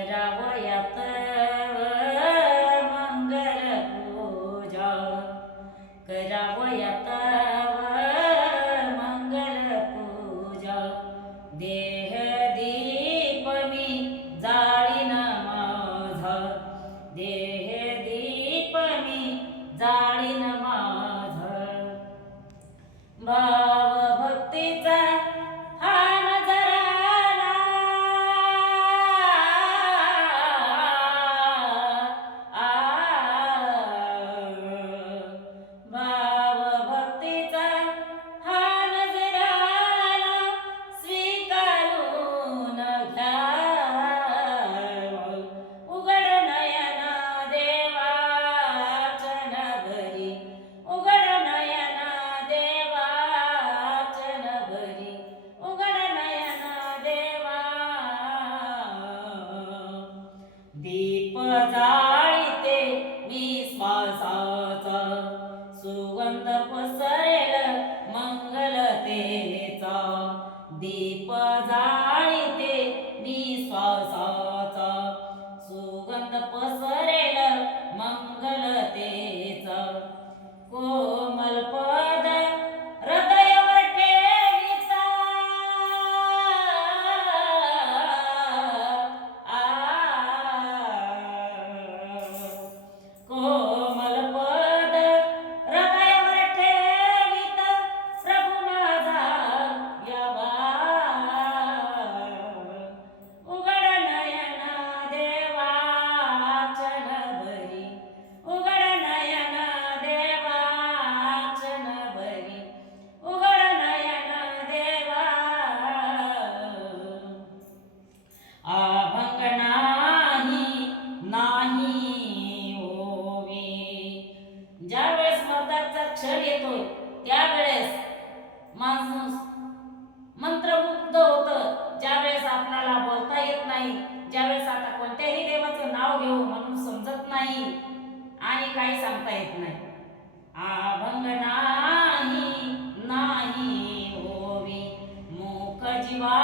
करावयात मंगल पूजा करावयात मंगल पूजा देह दीप मी जाळीन माझा। देह दीप मी जाळीन माझा। श्वासाचा सुगंध पसरेल मंगलतेचा दीप जा क्षण येतोय. त्यावेळेस माणूस मंत्रमुग्ध होतं. ज्यावेळेस आपणाला बोलता येत नाही ज्यावेळेस आता कोणत्याही देवाचं नाव घेऊ म्हणून समजत नाही आणि काही सांगता येत नाही. अभंग नाही नाही होवी मुख जीवा